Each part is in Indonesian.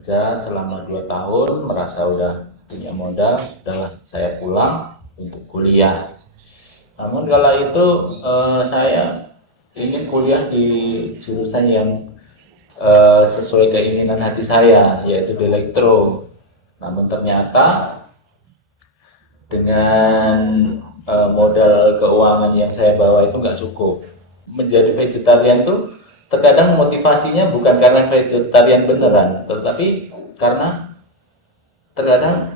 Kerja selama 2 tahun, merasa udah punya modal, udahlah saya pulang untuk kuliah. Namun kala itu saya ingin kuliah di jurusan yang sesuai keinginan hati saya, yaitu di elektro. Namun ternyata dengan modal keuangan yang saya bawa itu nggak cukup. Menjadi vegetarian tuh terkadang motivasinya bukan karena vegetarian beneran, tetapi karena terkadang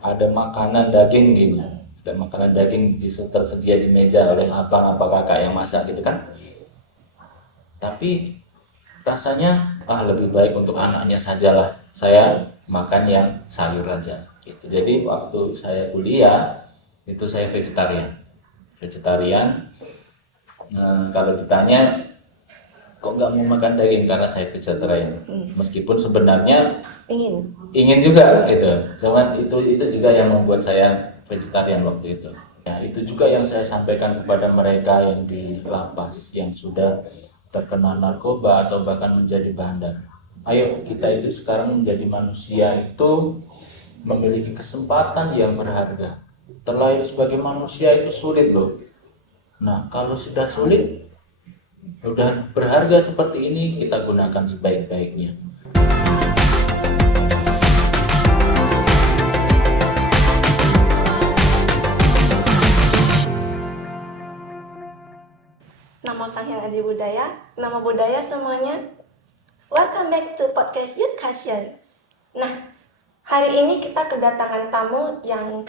ada makanan daging gini, ada makanan daging bisa tersedia di meja oleh abang apa kakak yang masak gitu kan, tapi rasanya lebih baik untuk anaknya sajalah, saya makan yang sayur aja gitu. Jadi waktu saya kuliah itu saya vegetarian. Kalau ditanya kok nggak mau makan daging, karena saya vegetarian. Meskipun sebenarnya ingin juga gitu, cuman itu juga yang membuat saya vegetarian waktu itu. Ya, itu juga yang saya sampaikan kepada mereka yang di lapas yang sudah terkena narkoba atau bahkan menjadi bandar. Ayo kita itu sekarang menjadi manusia itu memiliki kesempatan yang berharga. Terlahir sebagai manusia itu sulit loh. Nah, kalau sudah sulit, udah berharga seperti ini, kita gunakan sebaik-baiknya. Nama saya Adi Budaya, nama budaya semuanya. Welcome back to podcast Youth Kasian. Nah, hari ini kita kedatangan tamu yang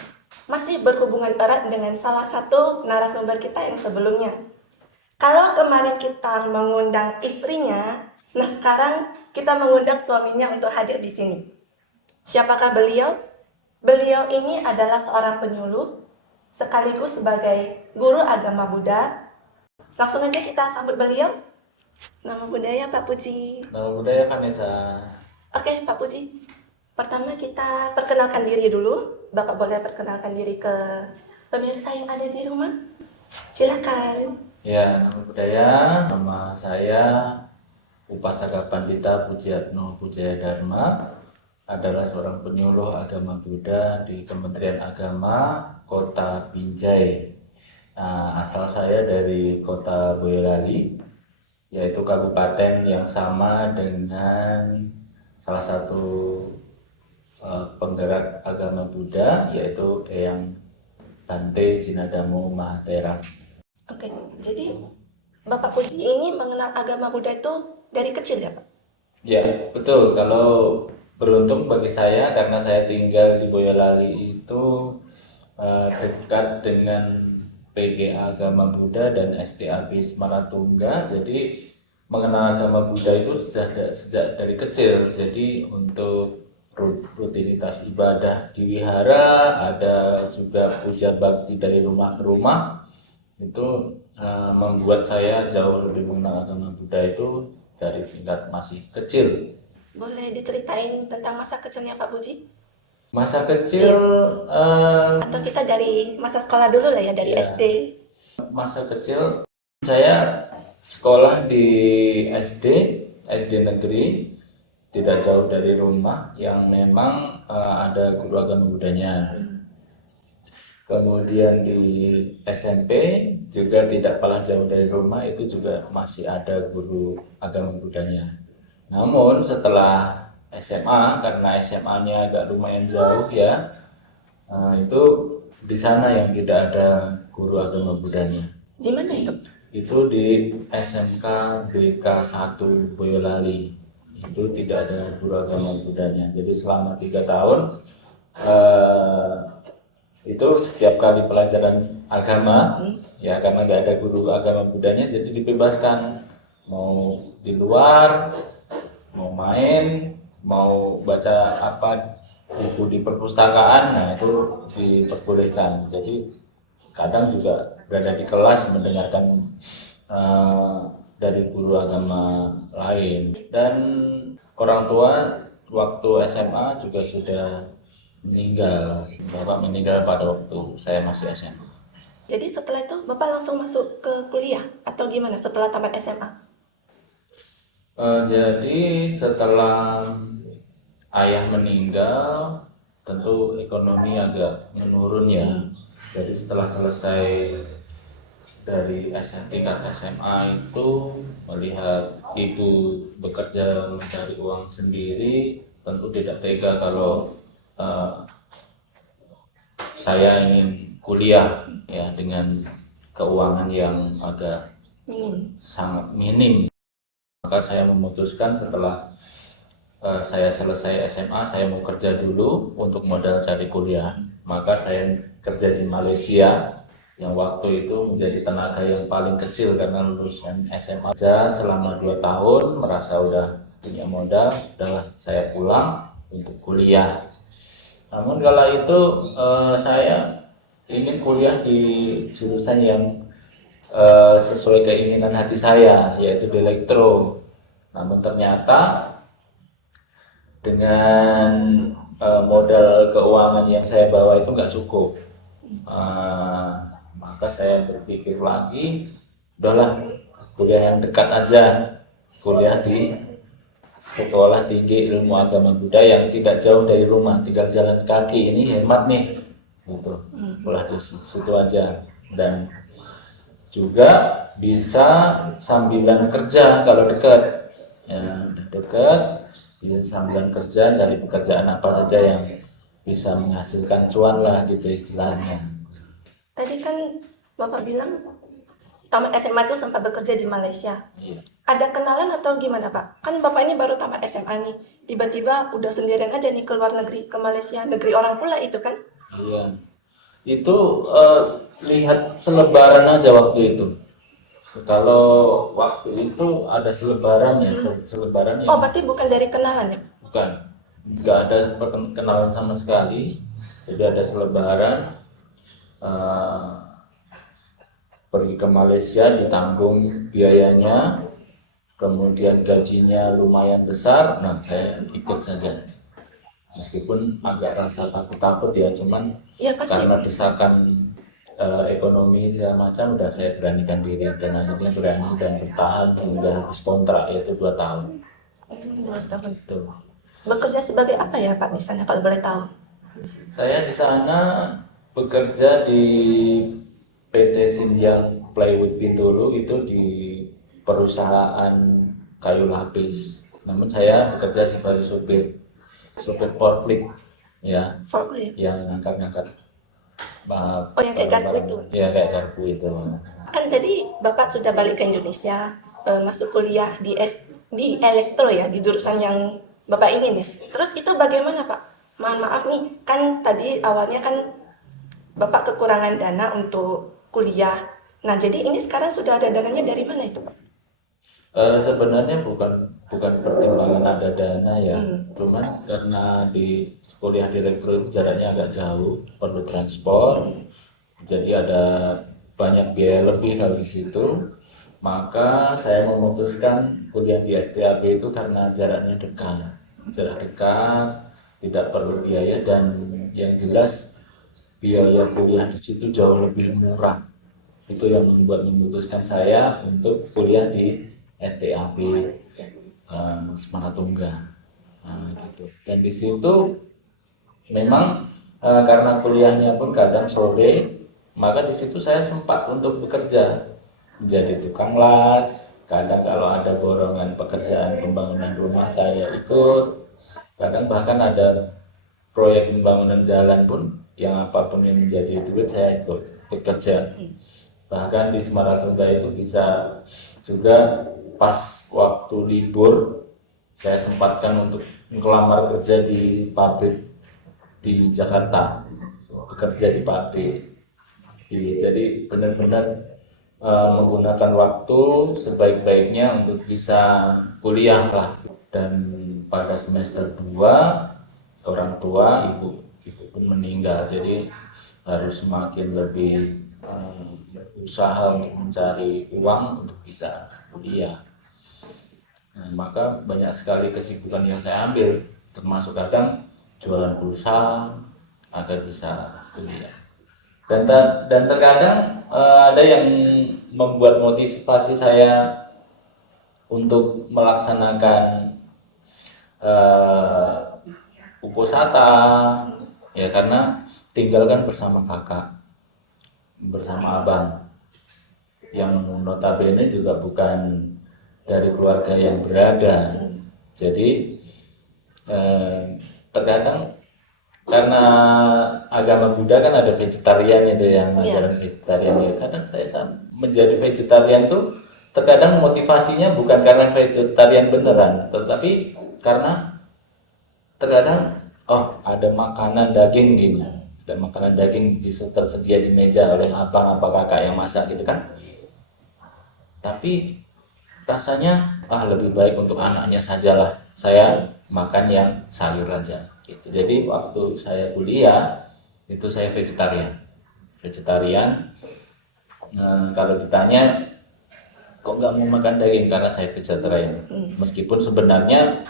masih berhubungan erat dengan salah satu narasumber kita yang sebelumnya. Kalau kemarin kita mengundang istrinya, nah sekarang kita mengundang suaminya untuk hadir di sini. Siapakah beliau? Beliau ini adalah seorang penyuluh, sekaligus sebagai guru agama Buddha. Langsung aja kita sambut beliau. Nama budaya Pak Puji. Nama budaya Vanessa. Oke Pak Puji, pertama kita perkenalkan diri dulu. Bapak boleh perkenalkan diri ke pemirsa yang ada di rumah? Silakan. Ya, nama budaya, nama saya Upasaka Pandita Pujiatno Pujaya Dharma, adalah seorang penyuluh agama Buddha di Kementerian Agama Kota Binjai. Nah, asal saya dari Kota Boyolali, yaitu kabupaten yang sama dengan salah satu penggerak agama Buddha, yaitu Eyang Bante Jinadamo Mahatera. Oke, jadi Bapak Puji ini mengenal agama Buddha itu dari kecil ya Pak? Ya, betul. Kalau beruntung bagi saya karena saya tinggal di Boyolali itu dekat dengan PGA Agama Buddha dan STAB Semaratungga, jadi mengenal agama Buddha itu sejak dari kecil. Jadi untuk rutinitas ibadah di wihara, ada juga puja bakti dari rumah ke rumah, itu membuat saya jauh lebih mengenal agama Buddha itu dari tingkat masih kecil. Boleh diceritain tentang masa kecilnya Pak Puji? Masa kecil, Atau kita dari masa sekolah dulu lah ya, dari ya, SD. masa kecil saya sekolah di SD negeri, tidak jauh dari rumah, yang memang ada guru agama Buddhanya. Kemudian di SMP juga tidak kalah jauh dari rumah, itu juga masih ada guru agama Buddhanya. Namun setelah SMA, karena SMA-nya agak lumayan jauh ya, itu di sana yang tidak ada guru agama Buddhanya. Di mana itu? Itu di SMK BK 1 Boyolali. Itu tidak ada guru agama Buddhanya. Jadi selama 3 tahun itu setiap kali pelajaran agama, ya karena nggak ada guru agama Buddhanya, jadi dibebaskan mau di luar, mau main, mau baca apa buku di perpustakaan, nah itu diperbolehkan. Jadi kadang juga berada di kelas mendengarkan dari guru agama lain. Dan orang tua waktu SMA juga sudah meninggal. Bapak meninggal pada waktu saya masih SMA. Jadi setelah itu Bapak langsung masuk ke kuliah atau gimana setelah tamat SMA? Jadi setelah ayah meninggal, tentu ekonomi agak menurun ya. Jadi setelah selesai dari tingkat SMA itu melihat ibu bekerja mencari uang sendiri, tentu tidak tega kalau saya ingin kuliah ya dengan keuangan yang agak sangat minim. Maka saya memutuskan setelah saya selesai SMA, saya mau kerja dulu untuk modal cari kuliah. Maka saya kerja di Malaysia yang waktu itu menjadi tenaga yang paling kecil karena lulusan SMA aja selama 2 tahun, merasa udah punya modal, udahlah saya pulang untuk kuliah. Namun kala itu saya ingin kuliah di jurusan yang sesuai keinginan hati saya, yaitu di elektro. Namun ternyata dengan modal keuangan yang saya bawa itu nggak cukup. Maka saya berpikir lagi, udahlah kuliah yang dekat aja, kuliah di Sekolah Tinggi Ilmu Agama Budaya yang tidak jauh dari rumah, tinggal jalan kaki, ini hemat nih, gitu. Kuliah di situ aja dan juga bisa sambilan kerja kalau dekat, ya dekat, bisa sambilan kerja, cari pekerjaan apa saja yang bisa menghasilkan cuan lah gitu istilahnya. Tadi kan Bapak bilang tamat SMA itu sempat bekerja di Malaysia. Iya. Ada kenalan atau gimana Pak? Kan Bapak ini baru tamat SMA nih, tiba-tiba udah sendirian aja nih ke luar negeri, ke Malaysia, negeri orang pula itu kan? Iya, itu lihat selebaran aja waktu itu. Kalau waktu itu ada selebaran ya, selebaran Oh, yang berarti bukan dari kenalan ya? bukan, nggak ada kenalan sama sekali. Jadi ada selebaran, eh, pergi ke Malaysia ditanggung biayanya, kemudian gajinya lumayan besar. Nah, saya ikut saja. Meskipun agak rasa takut-takut ya, cuman Iya pasti. karena desakan ekonomi segala macam udah saya beranikan diri dan akhirnya berani dan bertahan hingga habis kontrak, yaitu 2 tahun. 2 tahun. Tuh. Bekerja sebagai apa ya Pak di sana kalau boleh tahu? Saya di sana bekerja di PT Xinjiang Plywood Bintulu, itu di perusahaan kayu lapis. Namun saya bekerja sebagai supir forklift ya, Forklift. yang ngangkat-ngangkat Oh, yang kayak garpu itu. Ya kayak garpu itu. Kan tadi Bapak sudah balik ke Indonesia, masuk kuliah di elektro ya, di jurusan yang Bapak ingin ya. Terus itu bagaimana Pak? Mohon maaf nih, kan tadi awalnya kan Bapak kekurangan dana untuk kuliah. Nah, jadi ini sekarang sudah ada dananya dari mana itu Pak? Sebenarnya bukan pertimbangan ada dana ya, cuman karena di kuliah di elektro itu jaraknya agak jauh, perlu transport, jadi ada banyak biaya lebih kalau di situ. Maka saya memutuskan kuliah di STAB itu karena jarak dekat, tidak perlu biaya, dan yang jelas biaya kuliah di situ jauh lebih murah. Itu yang memutuskan saya untuk kuliah di STAB Semangatungga. Gitu. Dan di situ memang karena kuliahnya pun kadang sore, maka di situ saya sempat untuk bekerja menjadi tukang las. Kadang kalau ada borongan pekerjaan pembangunan rumah saya ikut. Kadang bahkan ada proyek pembangunan jalan pun, yang apapun yang menjadi duit saya ikut kerja. Bahkan di Semangatungga itu bisa juga pas waktu libur saya sempatkan untuk melamar kerja di pabrik di Jakarta, bekerja di pabrik. Jadi benar-benar menggunakan waktu sebaik-baiknya untuk bisa kuliah lah. Dan pada semester 2 orang tua ibu pun meninggal, jadi harus semakin lebih berusaha untuk mencari uang untuk bisa kuliah. Nah, maka banyak sekali kesibukan yang saya ambil, termasuk kadang jualan pulsa agar bisa kuliah. Dan terkadang ada yang membuat motivasi saya untuk melaksanakan Uposatha, ya karena tinggalkan bersama kakak, bersama abang, yang notabene juga bukan dari keluarga yang berada. Jadi terkadang karena agama Buddha kan ada vegetarian itu yang ajaran vegetarian ya. Kadang saya menjadi vegetarian tuh terkadang motivasinya bukan karena vegetarian beneran, tetapi karena terkadang ada makanan daging gini, ada makanan daging bisa tersedia di meja oleh abang apa kakak yang masak gitu kan. Tapi rasanya lebih baik untuk anaknya sajalah, saya makan yang sayur aja gitu. Jadi waktu saya kuliah itu saya vegetarian. Kalau ditanya kok nggak mau makan daging, karena saya vegetarian. Meskipun sebenarnya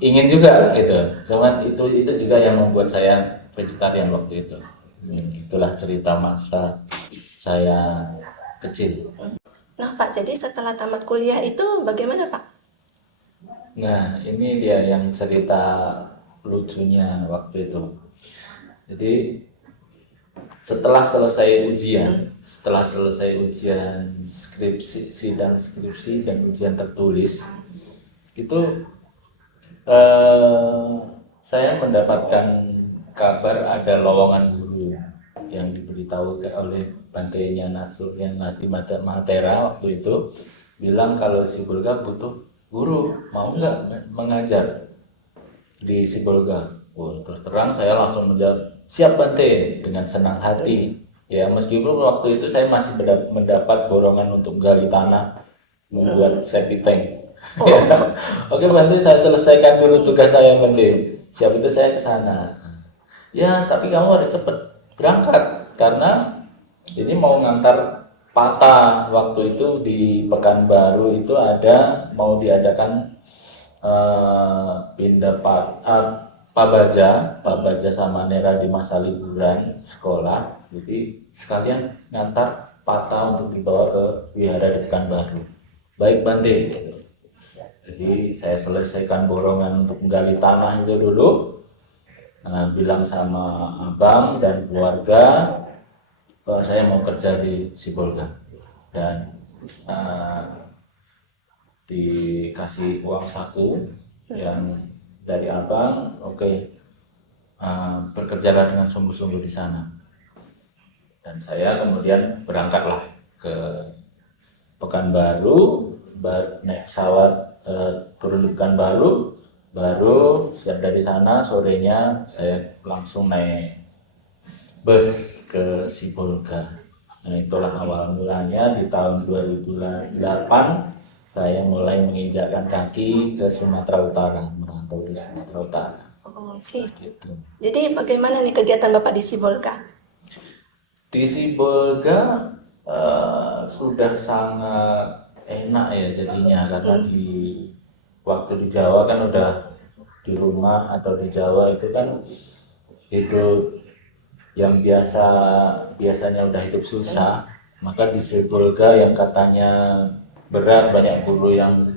ingin juga gitu, cuman itu juga yang membuat saya vegetarian waktu itu. Itulah cerita masa saya kecil. Nah Pak, jadi setelah tamat kuliah itu bagaimana Pak? Nah, ini dia yang cerita lucunya waktu itu. Jadi setelah selesai ujian skripsi, sidang skripsi dan ujian tertulis, itu saya mendapatkan kabar ada lowongan guru yang diberitahu oleh Bantenya Nasrullah Nadi Mahatera waktu itu, bilang kalau Sibolga butuh guru, mau nggak mengajar di Sibolga. Terus terang saya langsung menjawab, siap Bante, dengan senang hati. Ya meskipun waktu itu saya masih mendapat borongan untuk gali tanah, membuat septic tank. Oke Bante, saya selesaikan dulu tugas saya Bante. Siap, itu saya ke sana. Ya tapi kamu harus cepat berangkat karena ini mau ngantar patah. Waktu itu di Pekanbaru itu mau diadakan Pabaja sama Nera di masa liburan sekolah. Jadi sekalian ngantar patah untuk dibawa ke wihara di Pekanbaru. Baik Bante gitu. Jadi saya selesaikan borongan untuk menggali tanah itu dulu, bilang sama abang dan keluarga bahwa saya mau kerja di Sibolga, dan dikasih uang saku yang dari abang. Bekerjalah dengan sungguh-sungguh di sana. Dan saya kemudian berangkatlah ke Pekanbaru, naik pesawat turun di Pekanbaru, baru siap dari sana. Sorenya saya langsung naik bus ke Sibolga. Nah itulah awal mulanya di tahun 2008 saya mulai menginjakkan kaki ke Sumatera Utara, merantau di Sumatera Utara. Oke. Gitu. Jadi bagaimana nih kegiatan Bapak di Sibolga? Di Sibolga sudah sangat enak ya jadinya, karena waktu di Jawa kan udah di rumah atau di Jawa itu kan hidup yang biasanya udah hidup susah, maka di Sibolga yang katanya berat, banyak guru yang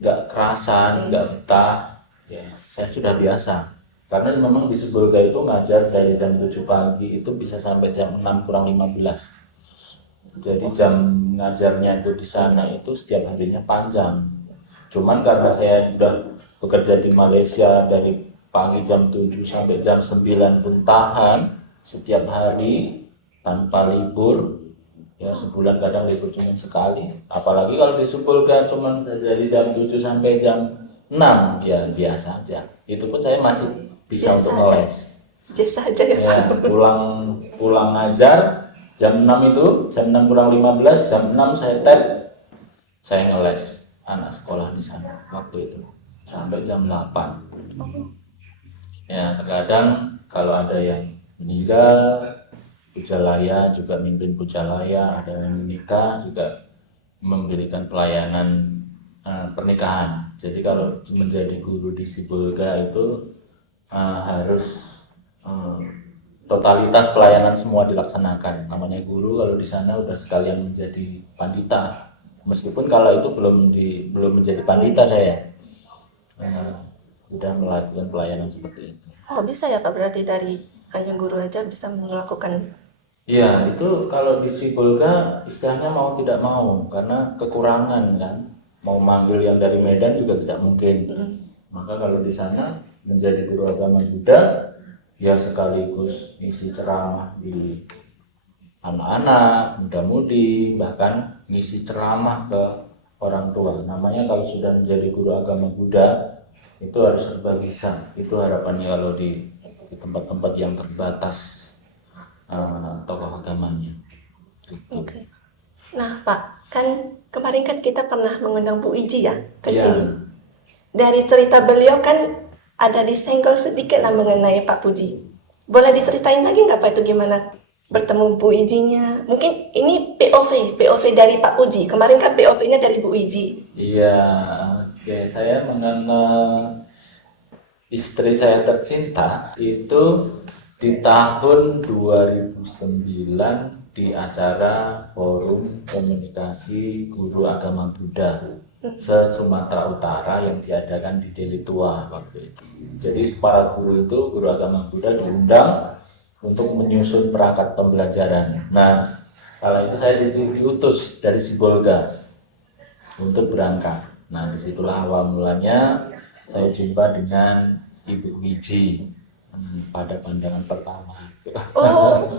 nggak kerasan, nggak betah, ya saya sudah biasa. Karena memang di Sibolga itu ngajar dari jam 7 pagi itu bisa sampai jam 6 kurang 15. Jadi jam ngajarnya itu di sana itu setiap harinya panjang. Cuman karena saya udah bekerja di Malaysia dari pagi jam 7 sampai jam 9 pun tahan setiap hari tanpa libur, ya sebulan kadang libur cuma sekali. Apalagi kalau di Sibolga cuma dari jam 7 sampai jam 6, ya biasa aja. Itu pun saya masih bisa untuk ngeles. Biasa aja ya. Pulang ngajar jam 6 itu, jam 6 kurang 15, jam 6 saya saya ngeles anak sekolah di sana waktu itu sampai jam 8. Ya terkadang kalau ada yang meninggal, Pujalaya juga mimpin Pujalaya, ada yang menikah juga memberikan pelayanan pernikahan. Jadi kalau menjadi guru di Sibolga itu harus totalitas pelayanan semua dilaksanakan. Namanya guru kalau di sana udah sekalian menjadi pandita. Meskipun kalau itu belum menjadi pandita saya. sudah melakukan pelayanan seperti itu. Oh, bisa ya Pak, berarti dari hanya guru aja bisa melakukan. Ya, itu kalau di Sibolga istilahnya mau tidak mau karena kekurangan kan. Mau manggil yang dari Medan juga tidak mungkin. Maka kalau di sana menjadi guru agama Buddha ya sekaligus ngisi ceramah di anak-anak, muda-mudi, bahkan ngisi ceramah ke orang tua. Namanya kalau sudah menjadi guru agama Buddha itu harus serba bisa. Itu harapannya kalau di tempat-tempat yang terbatas tokoh agamanya. Gitu. Oke. Nah Pak, kan kemarin kan kita pernah mengundang Bu Iji ya ke Ya. sini. Dari cerita beliau kan ada disenggol sedikit lah mengenai Pak Puji. Boleh diceritain lagi nggak Pak itu gimana bertemu Bu Ijinya? Mungkin ini POV dari Pak Puji. Kemarin kan POV-nya dari Bu Iji. Iya, oke. Saya mengenal istri saya tercinta itu di tahun 2009 di acara Forum Komunikasi Guru Agama Buddha se-Sumatera Utara yang diadakan di Deli Tua waktu itu. Jadi para guru itu, guru agama Buddha diundang untuk menyusun perangkat pembelajaran. Nah, kala itu saya diutus dari Sibolga untuk berangkat. Nah, disitulah awal mulanya saya jumpa dengan Ibu Wiji pada pandangan pertama. Oh,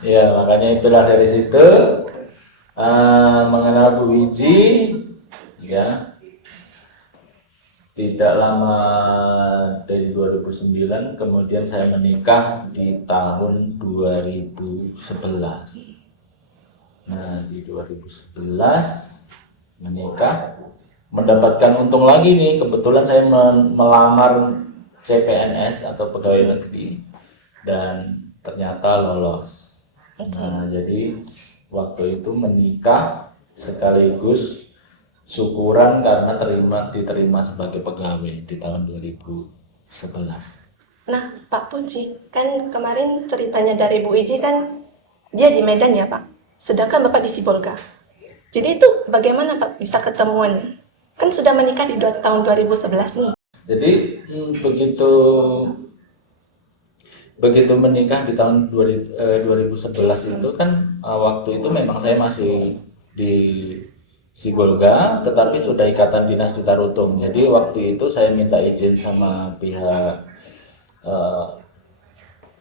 Ya, makanya itulah dari situ mengenal Bu Wiji, ya. Tidak lama dari 2009, kemudian saya menikah di tahun 2011. Nah, di 2011 menikah, mendapatkan untung lagi nih, kebetulan saya melamar CPNS atau pegawai negeri dan ternyata lolos. Nah, jadi waktu itu menikah sekaligus syukuran karena diterima sebagai pegawai di tahun 2011. nah Pak Puji, kan kemarin ceritanya dari Bu Iji kan dia di Medan ya Pak. Sedangkan Bapak di Sibolga. Jadi itu bagaimana Pak bisa ketemuan? Kan sudah menikah di tahun 2011 nih. Jadi begitu menikah di tahun 2011 itu kan waktu itu memang saya masih di Sibolga, tetapi sudah ikatan dinas di Tarutung. Jadi waktu itu saya minta izin sama pihak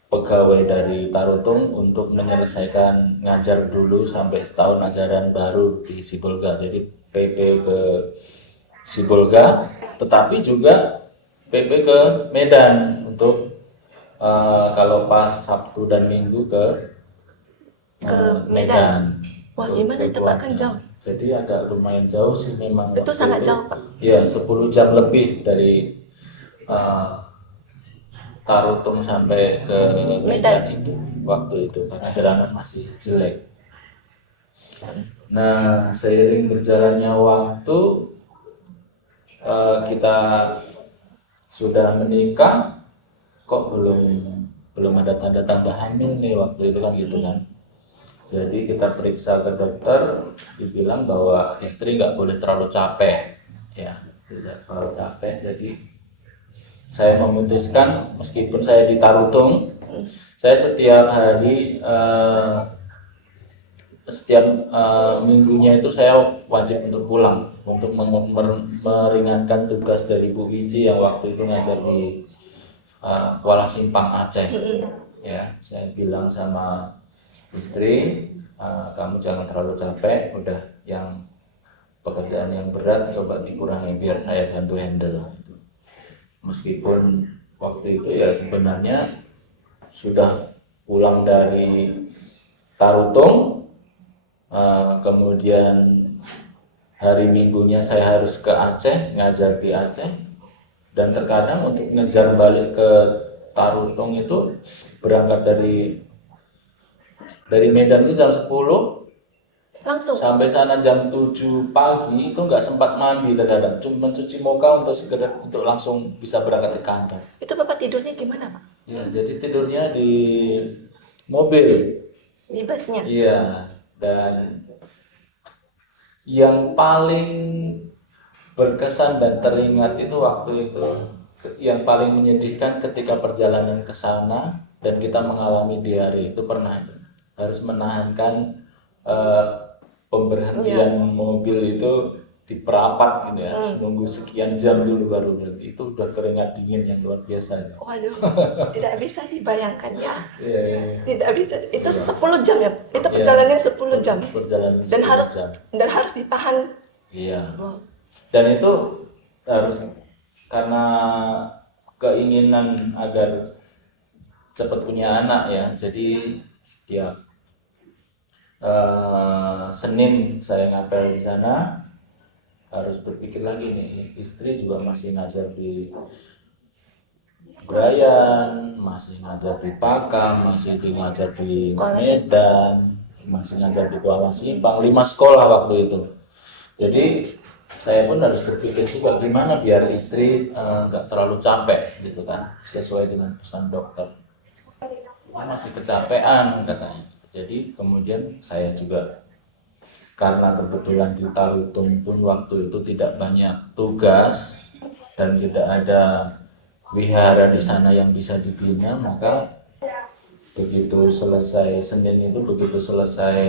pegawai dari Tarutung untuk menyelesaikan ngajar dulu sampai setahun ajaran baru di Sibolga. Jadi PP ke Sibolga, tetapi juga PP ke Medan untuk kalau pas Sabtu dan Minggu ke Medan. Wah, gimana itu Pak, kan jauh. Jadi agak lumayan jauh sih memang. Itu sangat jauh Pak. Ya, 10 jam lebih dari Tarutung sampai ke Medan itu waktu itu karena jalanan masih jelek. Nah, seiring berjalannya waktu kita sudah menikah, kok belum ada tanda-tanda hamil nih waktu itu kan gitu kan. Jadi kita periksa ke dokter, dibilang bahwa istri nggak boleh terlalu capek, ya tidak terlalu capek. Jadi saya memutuskan meskipun saya di Tarutung, saya setiap hari setiap minggunya itu saya wajib untuk pulang untuk meringankan tugas dari Bu Wiji yang waktu itu ngajar di Kuala Simpang Aceh. Ya, saya bilang sama istri, kamu jangan terlalu capek, udah yang pekerjaan yang berat coba dikurangi biar saya bantu handle. Meskipun waktu itu ya sebenarnya sudah pulang dari Tarutung, kemudian hari Minggunya saya harus ke Aceh, ngajar di Aceh, dan terkadang untuk ngejar balik ke Tarutung itu berangkat dari Medan itu jam 10, langsung sampai sana jam 7 pagi, itu nggak sempat mandi terkadang, cuma mencuci muka untuk sekedar untuk langsung bisa berangkat ke kantor. Itu Bapak tidurnya gimana Pak? Ya, jadi tidurnya di mobil. Di busnya? Iya, dan yang paling berkesan dan teringat itu waktu itu yang paling menyedihkan ketika perjalanan ke sana dan kita mengalami diare itu pernah harus menahankan eh, pemberhentian mobil itu di perapat gitu ya, harus nunggu sekian jam dulu baru berhenti. Itu udah keringat dingin yang luar biasa. Waduh, tidak bisa dibayangkan ya. Iya, iya, iya. Tidak bisa. Itu 10 jam ya. Itu perjalanannya 10 jam. Perjalanan Dan 10 harus jam. dan harus ditahan. Iya. Wow. Dan itu harus karena keinginan agar cepat punya anak ya. Jadi setiap Senin saya ngapel di sana, harus berpikir lagi nih, istri juga masih ngajar di Brayan, masih ngajar di Pakam, masih ngajar di Medan, masih ngajar di Kuala Simpang, 5 sekolah waktu itu. Jadi saya pun harus berpikir juga gimana biar istri nggak terlalu capek gitu kan, sesuai dengan pesan dokter. Masih kecapean katanya. Jadi kemudian saya juga, karena kebetulan di Tarutung pun waktu itu tidak banyak tugas dan tidak ada wihara di sana yang bisa dibina, maka begitu selesai Senin itu, begitu selesai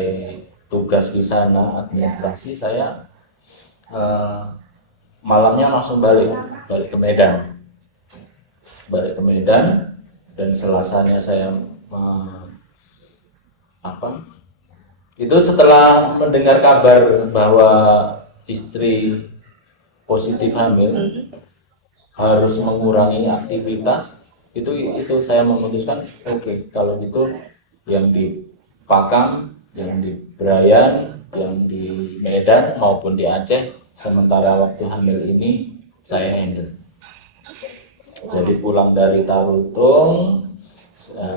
tugas di sana administrasi, saya malamnya langsung balik ke Medan, dan Selasanya saya itu setelah mendengar kabar bahwa istri positif hamil, harus mengurangi aktivitas, itu saya memutuskan oke, kalau gitu yang di Pakam, yang di Brayan, yang di Medan maupun di Aceh sementara waktu hamil ini saya handle. Jadi pulang dari Tarutung,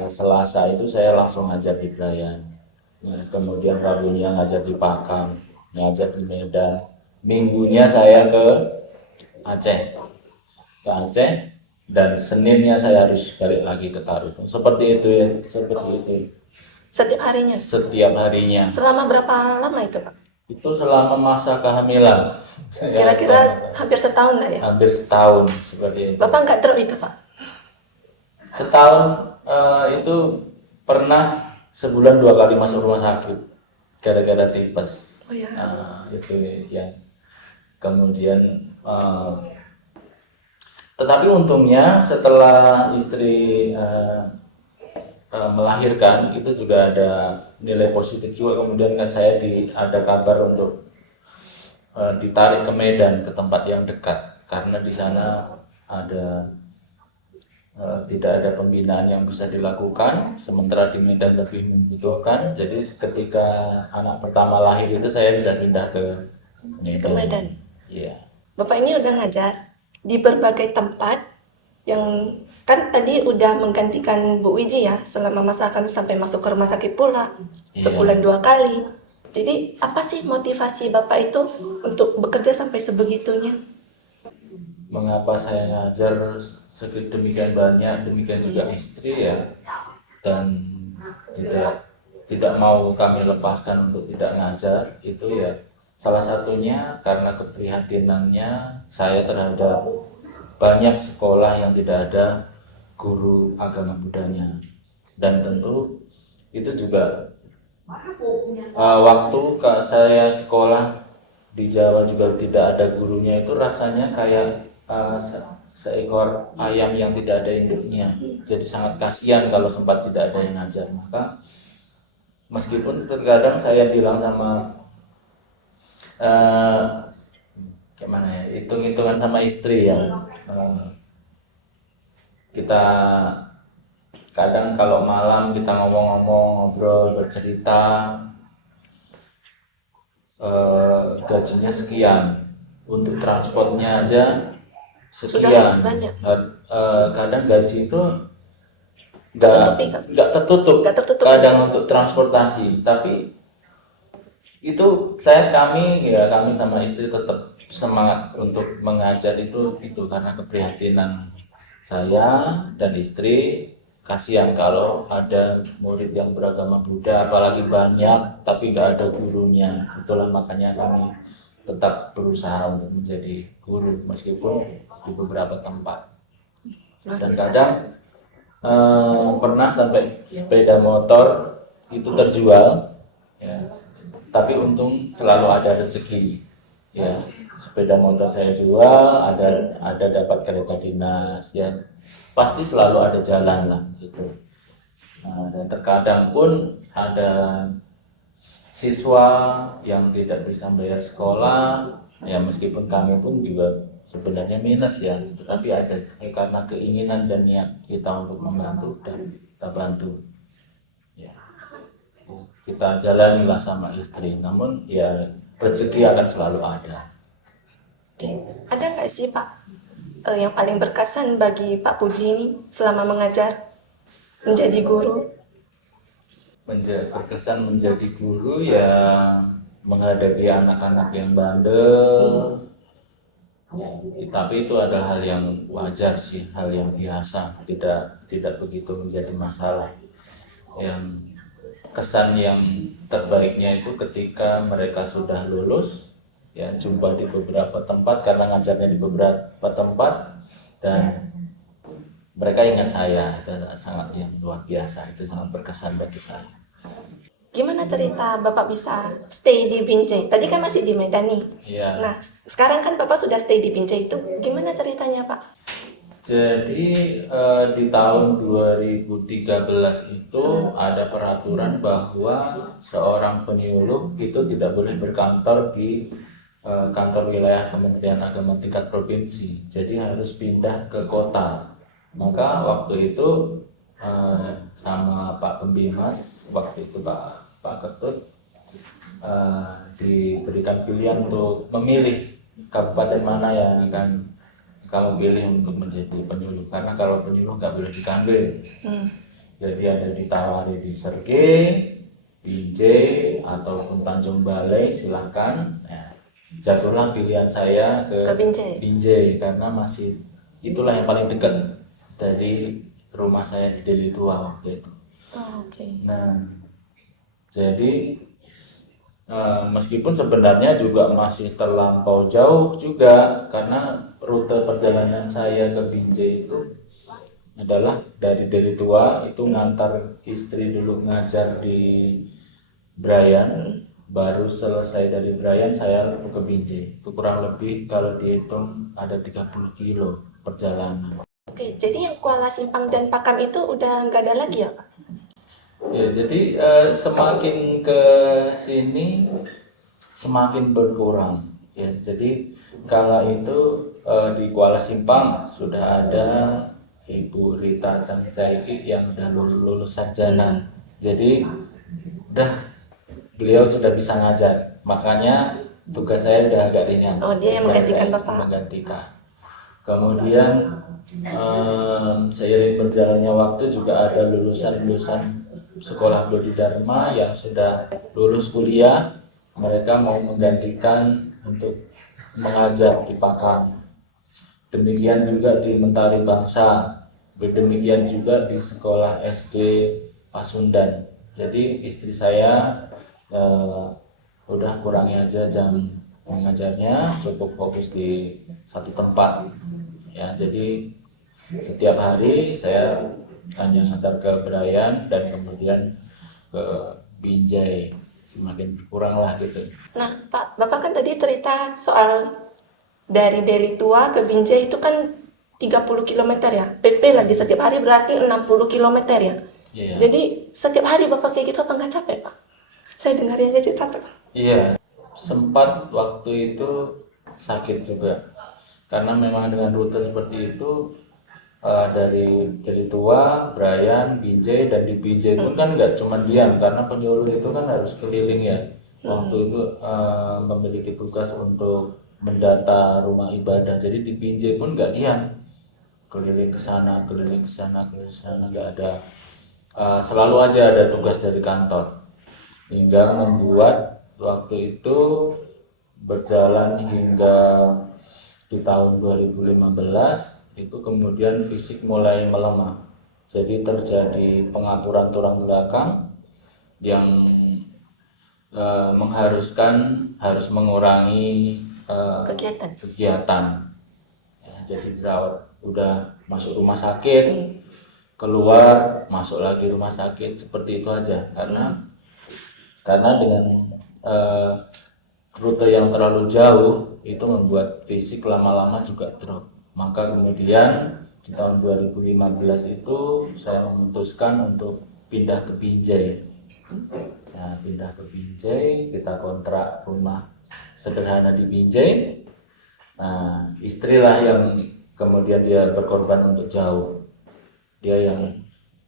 Selasa itu saya langsung ngajar di Brayan. Nah, kemudian Rabunya ngajar di Pakam, ngajar di Medan. Minggunya saya ke Aceh, dan Seninnya saya harus balik lagi ke Tarutung. Seperti itu ya, seperti itu. Setiap harinya. Setiap harinya. Selama berapa lama itu, Pak? Itu selama masa kehamilan. Kira-kira hampir setahun lah ya. Hampir setahun seperti itu. Bapak nggak drop itu, Pak? Setahun itu pernah sebulan 2 kali masuk rumah sakit gara-gara tipes. Oh ya. Itu yang kemudian tetapi untungnya setelah istri melahirkan itu juga ada nilai positif juga. Kemudian kan saya ada kabar untuk ditarik ke Medan, ke tempat yang dekat, karena di sana ada tidak ada pembinaan yang bisa dilakukan, sementara di Medan lebih membutuhkan. Jadi ketika anak pertama lahir itu saya sudah pindah ke Medan. Ke Medan. Iya. Bapak ini udah ngajar di berbagai tempat, yang kan tadi udah menggantikan Bu Wiji ya selama masa kami sampai masuk ke rumah sakit pula, sebulan 2 kali. Jadi apa sih motivasi Bapak itu untuk bekerja sampai sebegitunya? Mengapa saya ngajar sedemikian banyak, demikian juga istri ya, dan tidak mau kami lepaskan untuk tidak ngajar, itu ya salah satunya karena keprihatinannya saya terhadap banyak sekolah yang tidak ada guru agama Buddhanya. Dan tentu itu juga waktu saya sekolah di Jawa juga tidak ada gurunya, itu rasanya kayak seekor ayam yang tidak ada induknya. Jadi sangat kasihan kalau sempat tidak ada yang ngajar. Maka meskipun terkadang saya bilang sama gimana ya, hitung-hitungan sama istri ya, kita kadang kalau malam kita ngomong-ngomong, ngobrol, bercerita, gajinya sekian, untuk transportnya aja sekian. Kadang gaji itu nggak tertutup kadang untuk transportasi, tapi itu kami sama istri tetap semangat untuk mengajar itu karena keprihatinan saya dan istri. Kasihan kalau ada murid yang beragama Buddha, apalagi banyak tapi nggak ada gurunya. Itulah makanya kami tetap berusaha untuk menjadi guru meskipun di beberapa tempat. Dan kadang pernah sampai sepeda motor itu terjual, ya. Tapi untung selalu ada rezeki, ya. Sepeda motor saya jual, ada dapat kereta dinas, ya. Pasti selalu ada jalan lah gitu. Nah, dan terkadang pun ada siswa yang tidak bisa bayar sekolah, ya meskipun kami pun juga sebenarnya minus ya, tetapi ada karena keinginan dan niat kita untuk membantu dan kita bantu. Ya, kita jalanilah sama istri, namun ya rezeki akan selalu ada. Oke. Ada nggak sih Pak yang paling berkesan bagi Pak Puji ini selama mengajar menjadi guru? Berkesan menjadi guru yang menghadapi anak-anak yang bandel, ya, tapi itu adalah hal yang wajar sih, hal yang biasa, tidak begitu menjadi masalah. Yang kesan yang terbaiknya itu ketika mereka sudah lulus, ya jumpa di beberapa tempat karena ngajarnya di beberapa tempat dan mereka ingat saya, itu sangat yang luar biasa, itu sangat berkesan bagi saya. Gimana cerita Bapak bisa stay di Binjai? Tadi kan masih di Medan nih. Ya. Nah, sekarang kan Bapak sudah stay di Binjai itu. Gimana ceritanya Pak? Jadi di tahun 2013 itu ada peraturan bahwa seorang penyuluh itu tidak boleh berkantor di kantor wilayah Kementerian Agama tingkat provinsi. Jadi harus pindah ke kota. Maka waktu itu sama Pak Pembimas, waktu itu Pak Ketut, diberikan pilihan untuk memilih kabupaten mana yang akan kamu pilih untuk menjadi penyuluh, karena kalau penyuluh nggak boleh diambil. Jadi ada ditawari di Serge, Binjai ataupun Tanjung Balai, silahkan. Ya, jatuhlah pilihan saya ke Binjai karena masih itulah yang paling dekat dari rumah saya di Deli Tua waktu itu. Nah, jadi meskipun sebenarnya juga masih terlampau jauh juga, karena rute perjalanan saya ke Binjai itu adalah dari Deli Tua itu ngantar istri dulu ngajar di Brayan, baru selesai dari Brayan saya ke Binjai. Itu kurang lebih kalau dihitung ada 30 kilo perjalanan. Oke, jadi yang Kuala Simpang dan Pakam itu udah nggak ada lagi ya Pak? Ya, jadi semakin ke sini semakin berkurang. Ya, jadi kala itu di Kuala Simpang sudah ada Ibu Rita Cangcaiki yang udah lulus sarjana. Jadi beliau sudah bisa ngajar. Makanya tugas saya udah agak ringan. Oh, dia yang menggantikan Bapak. Menggantikan. Kemudian seiring berjalannya waktu juga ada lulusan-lulusan sekolah Bodhi Dharma yang sudah lulus kuliah, mereka mau menggantikan untuk mengajar di Pakam. Demikian juga di Mentari Bangsa, demikian juga di sekolah SD Pasundan. Jadi istri saya udah kurangi aja jam mengajarnya, cukup fokus di satu tempat. Ya, jadi setiap hari saya hanya ngantar ke Brayan dan kemudian ke Binjai, semakin berkurang lah gitu. Nah Pak, Bapak kan tadi cerita soal dari Deli Tua ke Binjai itu kan 30 km ya, PP lagi setiap hari berarti 60 km ya. Iya. Jadi setiap hari Bapak kayak gitu apa nggak capek Pak? Saya dengarnya aja capek Pak. Iya, sempat waktu itu sakit juga karena memang dengan rute seperti itu dari Tua, Brayan, Binjai, dan di Binjai pun kan nggak cuma diam karena penyuluh itu kan harus keliling ya. Waktu itu memiliki tugas untuk mendata rumah ibadah, jadi di Binjai pun nggak diam, keliling ke sana, keliling ke sana, keliling ke sana, nggak ada. Selalu aja ada tugas dari kantor, hingga membuat waktu itu berjalan hingga di tahun 2015 itu kemudian fisik mulai melemah, jadi terjadi pengaturan tulang belakang yang mengharuskan harus mengurangi kegiatan. Ya, jadi dirawat, udah masuk rumah sakit, keluar, masuk lagi rumah sakit, seperti itu aja. Karena dengan rute yang terlalu jauh itu membuat fisik lama-lama juga drop. Maka kemudian di tahun 2015 itu saya memutuskan untuk pindah ke Binjai. Nah, pindah ke Binjai, kita kontrak rumah sederhana di Binjai. Nah, istrilah yang kemudian dia berkorban untuk jauh. Dia yang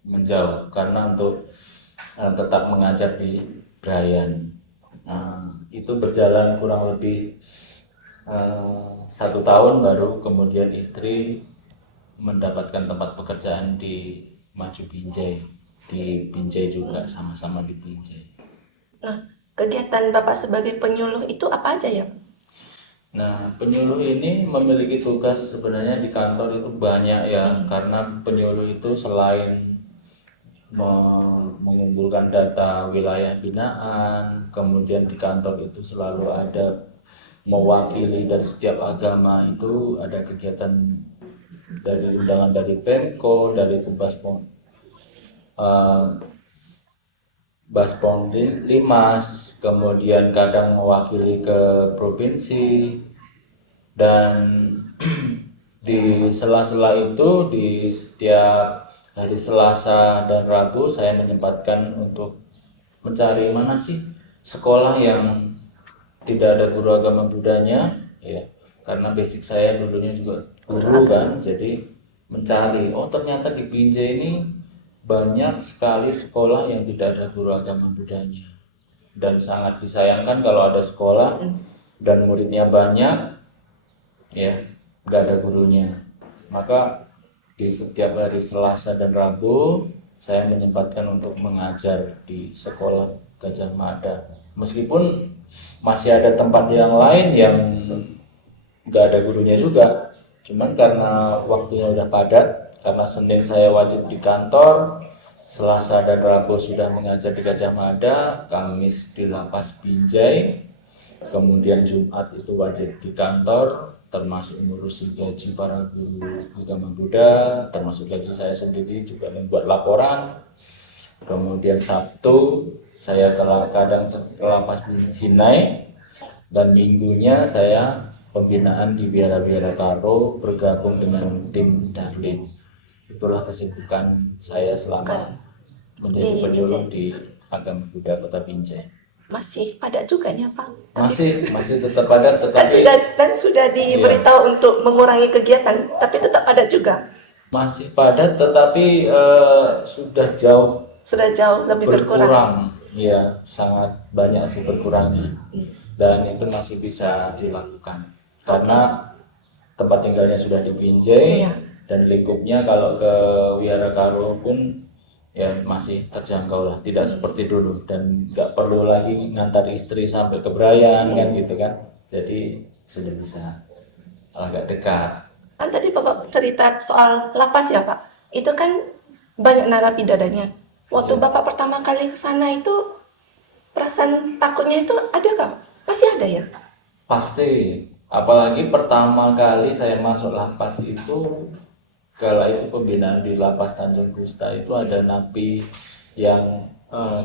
menjauh karena untuk tetap mengajar di Brayan. Itu berjalan kurang lebih 1 tahun baru kemudian istri mendapatkan tempat pekerjaan di Maju Binjai, di Binjai juga, sama-sama di Binjai. Nah, kegiatan Bapak sebagai penyuluh itu apa aja ya? Nah, penyuluh ini memiliki tugas sebenarnya di kantor itu banyak ya, karena penyuluh itu selain mengumpulkan data wilayah binaan, kemudian di kantor itu selalu ada mewakili dari setiap agama, itu ada kegiatan dari undangan dari Pemko, dari Baspom Limas, kemudian kadang mewakili ke provinsi, dan di sela-sela itu di setiap hari Selasa dan Rabu saya menyempatkan untuk mencari mana sih sekolah yang tidak ada guru agama Budanya, ya, karena basic saya dulunya juga guru kan, jadi mencari, oh ternyata di Binjai ini banyak sekali sekolah yang tidak ada guru agama Budanya, dan sangat disayangkan kalau ada sekolah dan muridnya banyak, ya, nggak ada gurunya. Maka di setiap hari Selasa dan Rabu saya menyempatkan untuk mengajar di sekolah Gajah Mada, meskipun masih ada tempat yang lain yang nggak ada gurunya juga, cuman karena waktunya udah padat, karena Senin saya wajib di kantor, Selasa dan Rabu sudah mengajar di Gajah Mada, Kamis di Lapas Binjai, kemudian Jumat itu wajib di kantor, termasuk ngurusin gaji para guru agama Buddha, termasuk gaji saya sendiri, juga membuat laporan. Kemudian Sabtu saya kadang ke Lapas Hinai, dan minggunya saya pembinaan di Wihara Karo, bergabung dengan tim Darlin. Itulah kesibukan saya selama menjadi penyuluh di agama Buddha Kota Binjai. Masih padat juga ya Pak? Masih tetap padat, tetapi sudah diberitahu untuk mengurangi kegiatan, tapi tetap padat juga. Masih padat, tetapi sudah jauh lebih berkurang. Ya, sangat banyak sih berkurangnya, dan itu masih bisa dilakukan karena tempat tinggalnya sudah di Binjai, dan lingkupnya kalau ke Wihara Karo pun ya masih terjangkau lah, tidak seperti dulu, dan nggak perlu lagi ngantar istri sampai ke Brayan kan gitu kan, jadi sudah bisa agak dekat. Kan tadi Bapak cerita soal lapas ya Pak, itu kan banyak narapidana. Waktu Bapak pertama kali ke sana itu perasaan takutnya itu ada nggak? Masih ada ya? Pasti, apalagi pertama kali saya masuk lapas itu, kala itu pembinaan di Lapas Tanjung Gusta, itu ada napi yang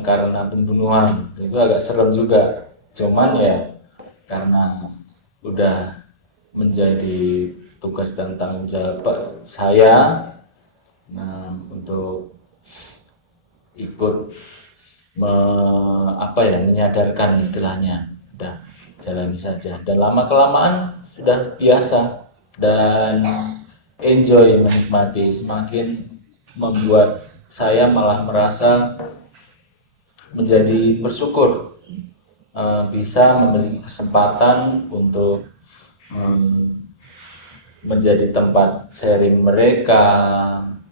karena pembunuhan, itu agak serem juga. Cuman ya karena udah menjadi tugas dan tanggung jawab saya, nah untuk ikut menyadarkan istilahnya, udah jalani saja, dan lama kelamaan sudah biasa dan enjoy, menikmati, semakin membuat saya malah merasa menjadi bersyukur bisa memiliki kesempatan untuk menjadi tempat sharing mereka,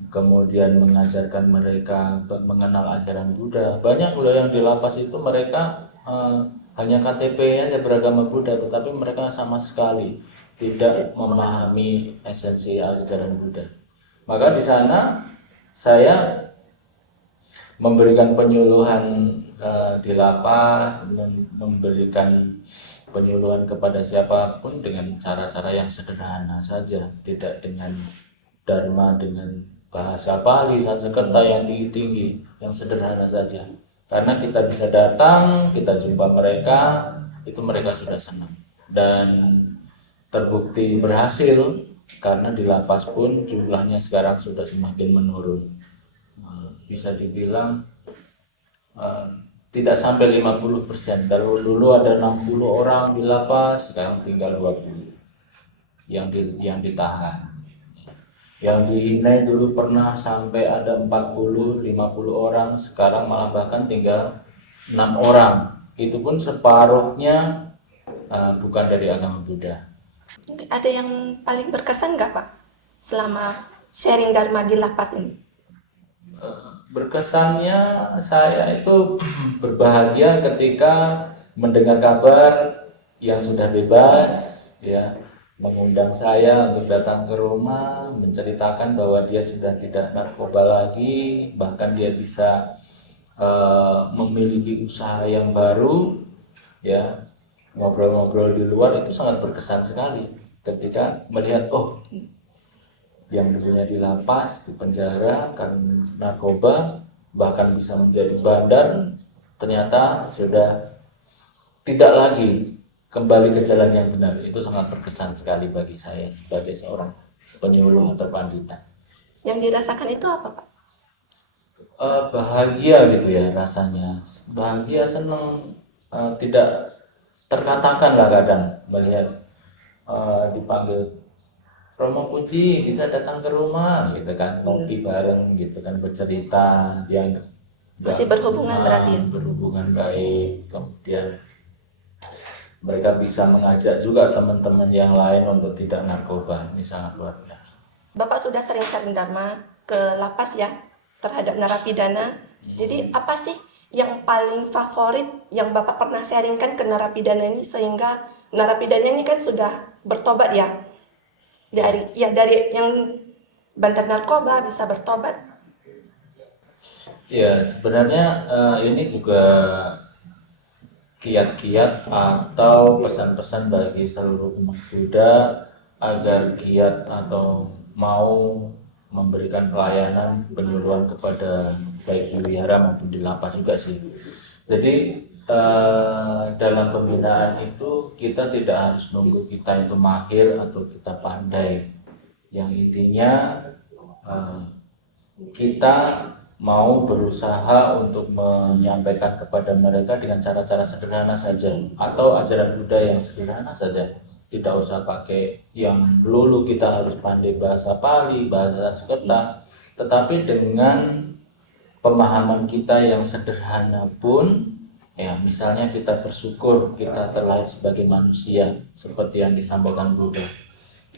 kemudian mengajarkan mereka mengenal ajaran Buddha. Banyak loh yang di lapas itu mereka hanya KTP aja beragama Buddha, tetapi mereka sama sekali tidak memahami esensi ajaran Buddha. Maka di sana saya memberikan penyuluhan di lapas, memberikan penyuluhan kepada siapapun dengan cara-cara yang sederhana saja, tidak dengan Dharma dengan bahasa Pali, Sanskerta yang tinggi-tinggi, yang sederhana saja. Karena kita bisa datang, kita jumpa mereka, itu mereka sudah senang. Dan terbukti berhasil, karena di lapas pun jumlahnya sekarang sudah semakin menurun. Bisa dibilang tidak sampai 50%. Dulu ada 60 orang di lapas, sekarang tinggal 20 yang ditahan. Yang dihinai dulu pernah sampai ada 40-50 orang, sekarang malah bahkan tinggal 6 orang. Itu pun separuhnya bukan dari agama Buddha. Ada yang paling berkesan nggak Pak selama sharing Dharma di lapas ini? Berkesannya saya itu berbahagia ketika mendengar kabar yang sudah bebas, ya, mengundang saya untuk datang ke rumah, menceritakan bahwa dia sudah tidak narkoba lagi, bahkan dia bisa memiliki usaha yang baru, ya, ngobrol-ngobrol di luar. Itu sangat berkesan sekali ketika melihat, oh, yang dulunya di lapas, di penjara karena narkoba, bahkan bisa menjadi bandar, ternyata sudah tidak lagi kembali ke jalan yang benar. Itu sangat berkesan sekali bagi saya sebagai seorang penyuluh atau pandita. Yang dirasakan itu apa Pak? Bahagia gitu ya rasanya, bahagia, senang, tidak terkatakan lah kadang melihat dipanggil Romo Puji bisa datang ke rumah gitu kan, ngopi bareng gitu kan, bercerita, dia Masih berhubungan berarti ya? berhubungan baik. Kemudian mereka bisa mengajak juga teman-teman yang lain untuk tidak narkoba. Ini sangat luar biasa. Bapak sudah sering sharing Dharma ke lapas ya terhadap narapidana. Jadi apa sih yang paling favorit yang Bapak pernah sharingkan ke narapidana ini sehingga narapidana ini kan sudah bertobat ya? Dari yang bandar narkoba bisa bertobat. Ya, sebenarnya ini juga kiat-kiat atau pesan-pesan bagi seluruh umat Buddha agar giat atau mau memberikan pelayanan penyuluhan kepada baik di wihara maupun di lapas juga sih. Jadi dalam pembinaan itu kita tidak harus nunggu kita itu mahir atau kita pandai. Yang intinya kita mau berusaha untuk menyampaikan kepada mereka dengan cara-cara sederhana saja, atau ajaran Buddha yang sederhana saja. Tidak usah pakai yang melulu kita harus pandai bahasa Pali, bahasa Sanskerta, tetapi dengan pemahaman kita yang sederhana pun, ya, misalnya kita bersyukur kita terlahir sebagai manusia seperti yang disampaikan Buddha.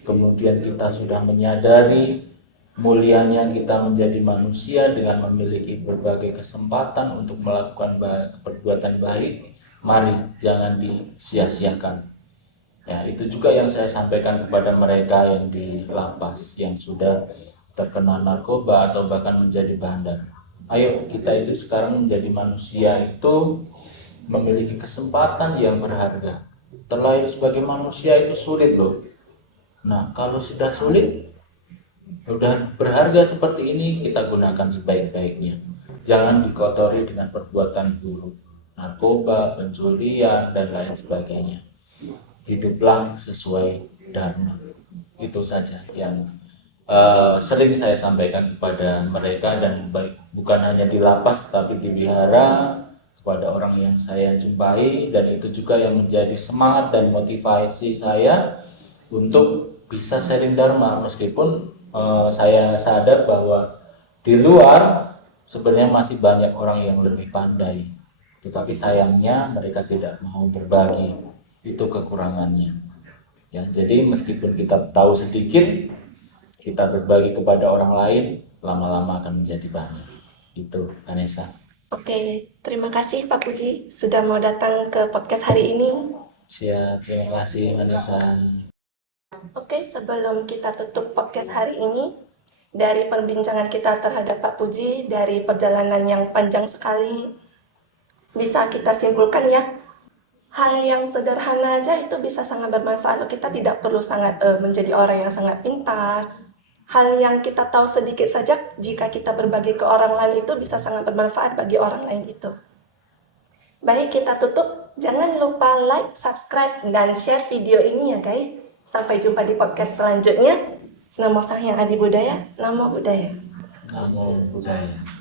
Kemudian kita sudah menyadari mulianya kita menjadi manusia dengan memiliki berbagai kesempatan untuk melakukan perbuatan baik. Mari jangan disia-siakan. Ya, itu juga yang saya sampaikan kepada mereka yang di lapas, yang sudah terkena narkoba atau bahkan menjadi bandar. Ayo kita itu sekarang menjadi manusia itu memiliki kesempatan yang berharga. Terlahir sebagai manusia itu sulit loh. Nah, kalau sudah sulit, sudah berharga seperti ini, kita gunakan sebaik-baiknya. Jangan dikotori dengan perbuatan buruk, narkoba, pencurian, dan lain sebagainya. Hiduplah sesuai dharma. Itu saja yang sering saya sampaikan kepada mereka, dan bukan hanya di lapas tapi di wihara, kepada orang yang saya jumpai. Dan itu juga yang menjadi semangat dan motivasi saya untuk bisa sharing dharma, meskipun saya sadar bahwa di luar sebenarnya masih banyak orang yang lebih pandai, tetapi sayangnya mereka tidak mau berbagi. Itu kekurangannya ya. Jadi meskipun kita tahu sedikit, kita berbagi kepada orang lain, lama-lama akan menjadi banyak. Itu, Vanessa. Oke, terima kasih Pak Puji sudah mau datang ke podcast hari ini. Siap, terima kasih Vanessa. Oke, sebelum kita tutup podcast hari ini, dari perbincangan kita terhadap Pak Puji, dari perjalanan yang panjang sekali, bisa kita simpulkan ya, hal yang sederhana aja itu bisa sangat bermanfaat. Kita tidak perlu sangat menjadi orang yang sangat pintar. hal yang kita tahu sedikit saja, jika kita berbagi ke orang lain itu bisa sangat bermanfaat bagi orang lain itu. Baik, kita tutup. Jangan lupa like, subscribe, dan share video ini ya guys. Sampai jumpa di podcast selanjutnya. Namo Sang Hyang Adi Budaya, Namo Buddhaya. Namo Buddhaya.